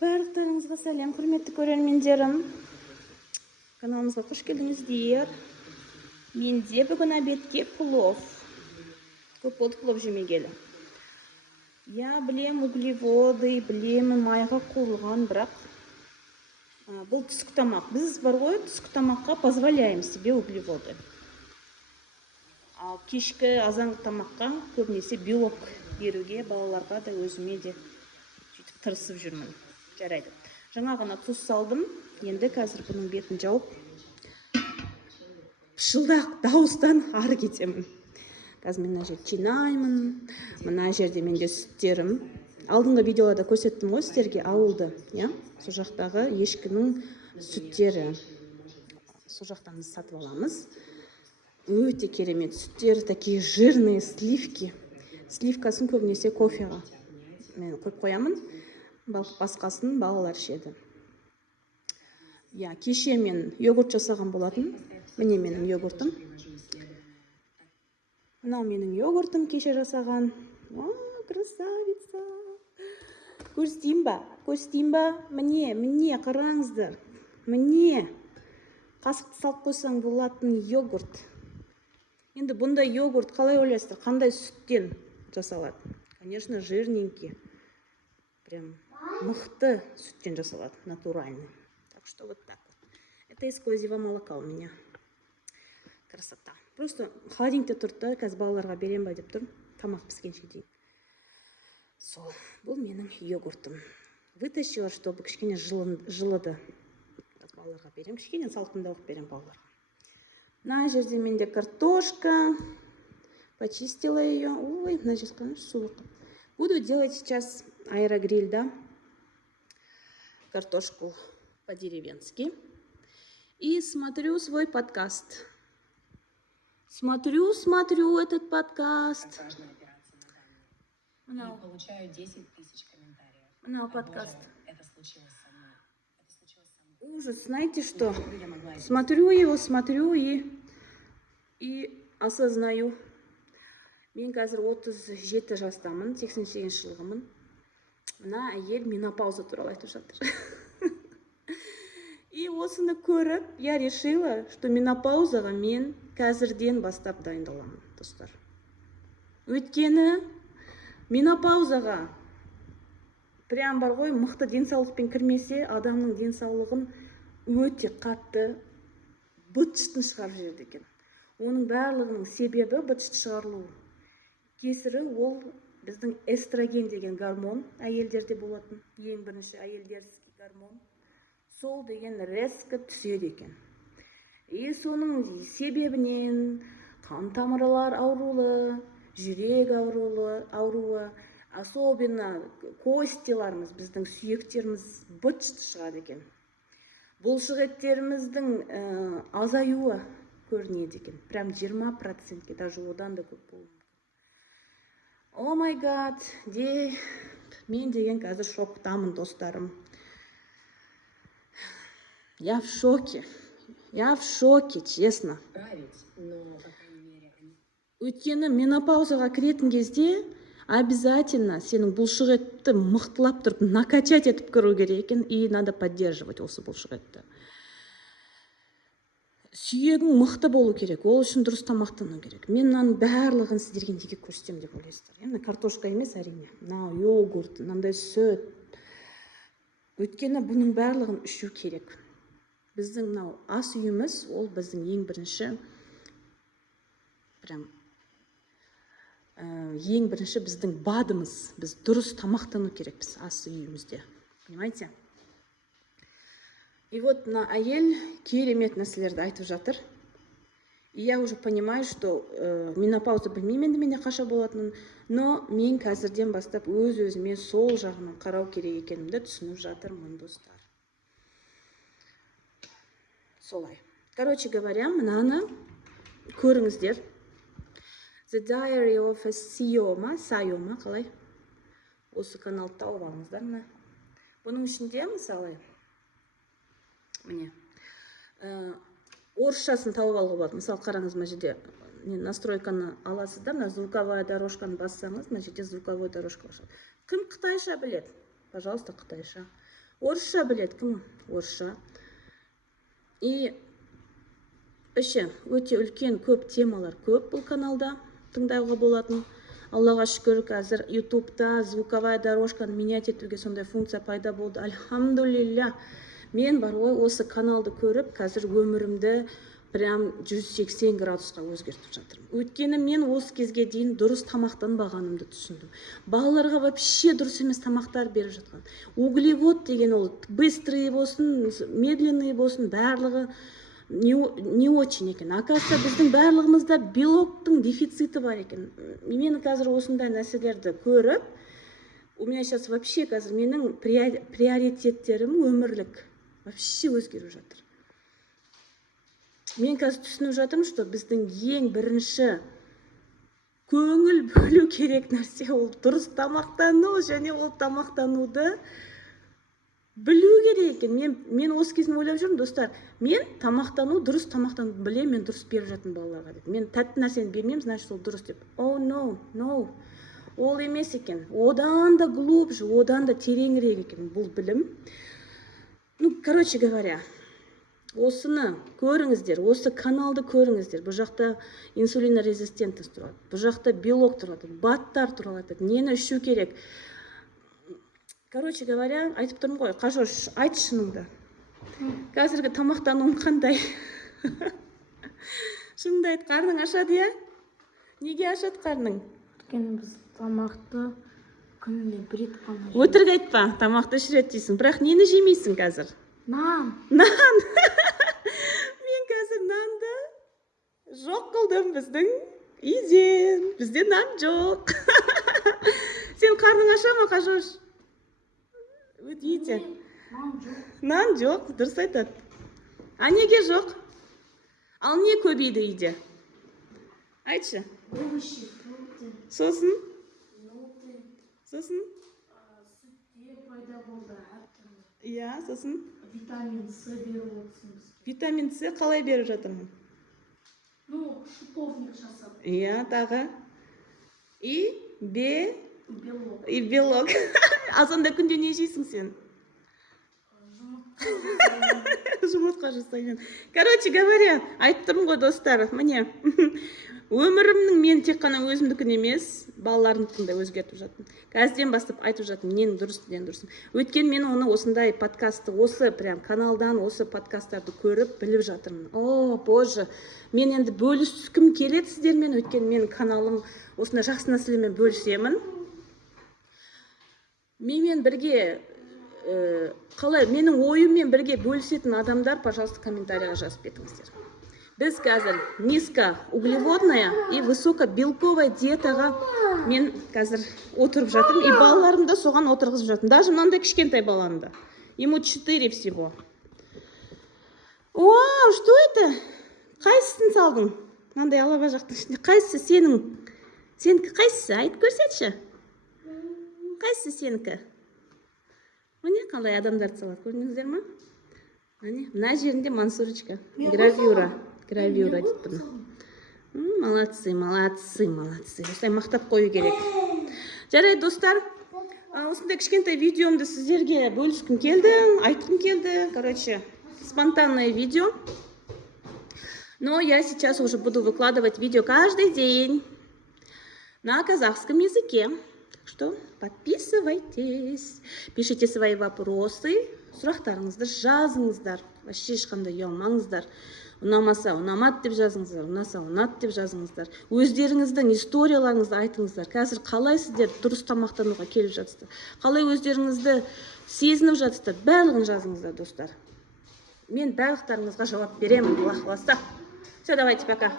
Барлықтарыңызға сәлем, құрметті көрермендерім. Каналымызға қош келдіңіздер. Менде бүгін обедке плов. Көп болды плов жемегелі. Я білем углеводы, білем майға қуылған, бірақ бұл түскі тамақ. Біз бар ғой, түскі тамаққа позволяем себе углеводы. Ал кешкі азанғы тамаққа көбінесе белок беруге, балаларға да өзіме де сөйтіп тырысып жүрмін. Жарайды. Жаңа ғана тұз салдым. Енді қазір бұның бетін жауып пышылдақ дауыстан ары кетемін. Қазір мен мына жерде жинаймын. Мына жерде менде сүттерім. Алдыңғы видеоларда көрсеттім ғой сіздерге ауылды, иә? Сол жақтағы ешкінің сүттері. Сол жақтан біз сатып аламыз. Өте керемет сүттері, такие жирные сливки. Сливкасын көбінесе кофеға мен қойып қоямын. Басқасын балалар ішеді. Кеше мен йогурт жасаған болатын. Міне менің йогуртым. Мынау менің йогуртым кеше жасаған. Красавица. Көрсетейін ба? Міне, қараңыздар. Міне. Қасықты салып қойсаң болатын йогурт. Енді бұндай йогурт қалай ойлайсыздар? Қандай сүттен жасалады? Конечно, жирненький. Прям мықты сүттен жасалады, натуральный. Так что вот так вот. Это из козьего молока у меня. Красота. Просто холодильникте тұрды, қазір балаларға берем ба деп тұрмын. Тамақ піскенше дейін. Сол, бұл менің йогуртым. Вытащила, чтобы кішкене жылыды. Балаларға берем, кішкене салқындауық берем балаларға. Мына жерде менде картошка. Почистила ее. Ой, мына жерде қаныш суық. Буду делать сейчас аэрогриль, да? Картошку по-деревенски. И смотрю свой подкаст. Смотрю этот подкаст. И получаю 10 тысяч комментариев. Подкаст. Это случилось со мной. Ужас, знаете что? Смотрю его и осознаю. Мен қазір 37 жастамын, 88 жылғымын. Мына әйел менопауза туралы айтып жатыр. И осыны көріп, я решила, что менопаузаға мен қазірден бастап дайындаламын, достар. Өйткені менопаузаға прям бар ғой, мықты денсаулықпен кірмесе, адамның денсаулығын өте қатты быт-шытын шығарып жібереді екен. Оның барлығының себебі быт-шыт шығарылу. Кесірі ол біздің эстроген деген гормон әйелдерде болатын. Ең бірінші әйелдерский гормон. Сол деген резко түседі екен. И соның себебінен қан тамырлар аурулы, жүрек ауруы, особенно костиларымыз, біздің сүйектеріміз быт-шыт шығады екен. Бұлшық еттеріміздің азаюы көрінеді екен. Прям 20%, даже одан да көп болуы. О май гад, мен деген қазір шоктамын, достарым. Я в шоке, честно. Өйткені менопаузаға кіретін кезде обязательно сенің бұлшық етті мықтылап тұрып, накачать етіп кіру керек екен, и надо поддерживать осы бұлшық етті. Сүйегің мықты болу керек, ол үшін дұрыс тамақтану керек. Мен мынаның барлығын сіздерге неге көрсетемін деп ойлайсыздар. Мына картошка емес әрине, мынау йогурт, мынандай сүт. Өйткені бұның барлығын ішу керек. Біздің мынау ас үйіміз, ол біздің ең бірінші біздің бадымыз. Біз дұрыс тамақтану керек біз ас үйімізде. Понимаете? И вот на әйел керемет нәрселерді айтып жатыр. И я уже понимаю, что менопауза білмеймін енді менде қаша болатынын, но мен қазірден бастап өз-өзіме сол жағынан қарау керек екенімді түсініп жатырмын, достар. Солай. Короче говоря, мынаны көріңіздер. The Diary of a Sayoma, қалай? Осы каналды тауып алыңыздар, мына. Бұның ішінде, мысалы, міне, орысшасын тауып алуға болады. Мысалы, қараңыз, мына жерде настройканы аласыздар, мына звуковая дорожканы бассаңыз, мына жерде звуковой дорожка ашады. Кім қытайша біледі? Пожалуйста, қытайша. орысша біледі, кім? Орысша. И өте үлкен көп темалар көп бұл каналда тыңдауға болатын. Аллаға шүкір, қазір ютубта звуковая дорожканы менять етуге сондай функция пайда болды. Альхамдулилля. Мен бар ғой, осы каналды көріп, қазір өмірімді прям 180 градусқа өзгертіп жатырмын. Өйткені мен осы кезге дейін дұрыс тамақтанбағанымды түсіндім. Балаларға вообще дұрыс емес тамақтар беріп жатқан. Углевод деген ол быстрый болсын, медленный болсын, барлығы не очень екен. Оказывается, біздің барлығымызда белоктың дефициті бар екен. Мен қазір осындай нәрселерді көріп, у меня сейчас вообще қазір менің приоритеттерім өмірлік вообще өзгеріп жатыр. Мен қазір түсініп жатырмын, что біздің ең бірінші көңіл бөлу керек нәрсе ол дұрыс тамақтану, және ол тамақтануды білу керек екен. Мен осы кезін ойлап жүрмін, достар. Мен дұрыс тамақтану білемін, мен дұрыс беріп жатырмын балаларға деп. Мен тәтті нәрсені бермеймін, значит, ол дұрыс деп. Oh, no. Ол емес екен. Одан да глубже, одан да тереңірек екен бұл білім. Короче говоря, осыны көріңіздер, осы каналды көріңіздер. Бұл жақта инсулинорезистентность тұрады, бұл жақта белок тұрады, баттар туралы айтады, нені ішу керек. Короче говоря, айтып тұрмын ғой, Қажош, айт шыныңды. Қазіргі тамақтануың қандай? Шыныңды айт, қарның ашады, я? Неге ашады қарның? Өйткені біз тамақты күніне бір рет қана. Өтірік айтпа, тамақты үш рет жейсің, бірақ нені жемейсің қазір? Нан. Мен қазір нанды жоқ қылдым біздің үйден. Бізде нан жоқ. Сен қарның аша ма, Қажош? Өтейте. Нан жоқ, дұрыс айтады. А неге жоқ? Ал не көбейді үйде? Айтшы. Овощи, фрукты. Сосын? Ноты. Сосын? Сүттер пайда болды әртүрлі. Иә, сосын? Витамин С беріп отырсың. Витамин С қалай беріп жатырмын? Шиповник жасап. Иә, тағы? Белок. И белок. А сонда күнде не жейсің сен? Жұмыртқа жасаймын. Короче говоря, айтып тұрмын ғой, достар, міне. Өмірімнің мен тек қана өзімдікін емес, балаларымдікін де өзгертіп жатырмын. Қазірден бастап айтып жатырмын, ненің дұрыс, ненің дұрысын. Өйткені мен оны осындай подкастты, осы прям каналдан осы подкасттарды көріп біліп жатырмын. О, боже, мен енді бөліскім келеді сіздермен, өйткені менің каналым осындай жақсы нәрселермен бөлісемін. Менімен бірге қалай, менің ойыммен бірге бөлісетін адамдар, пожалуйста, комментарийға жазып кетіңіздер. Біз қазір низкоуглеводная и высокобелковая диетаға мен қазір отырып жатырмын, и балаларымды соған отырғызып жатырмын. Даже мынандай кішкентай баламды. Ему 4 всего. Вау, что это? Қайсысын салдың? Мынандай алаба жақтың ішінде. Қайсысы сенің? Сенікі қайсысы? Айтып көрсетші. Қайсысы сенікі? Міне қалай адамдарды салады, көрдіңіздер ма? Мына жерінде мансурочка, гравюра дейді бұны. Молодцы. Осылай мақтап қою керек. Жарайды, достар, осындай кішкентай видеомды сіздерге бөліскім келді, айтқым келді. Короче, спонтанное видео. Но я сейчас уже буду выкладывать видео каждый день на казахском языке. Что? Подписывайтесь, пишите свои вопросы, сұрақтарыңызды жазыңыздар, вообще ешқандай ұялмаңыздар. Ұнамаса ұнамады деп жазыңыздар, ұнаса ұнады деп жазыңыздар. Өздеріңіздің историяларыңызды айтыңыздар. Қазір қалай сіздер дұрыс тамақтануға келіп жатсыздар, қалай өздеріңізді сезініп жатсыздар, барлығын жазыңыздар, достар. Мен барлықтарыңызға жауап беремін, Алла қаласа. Все, давайте, пока.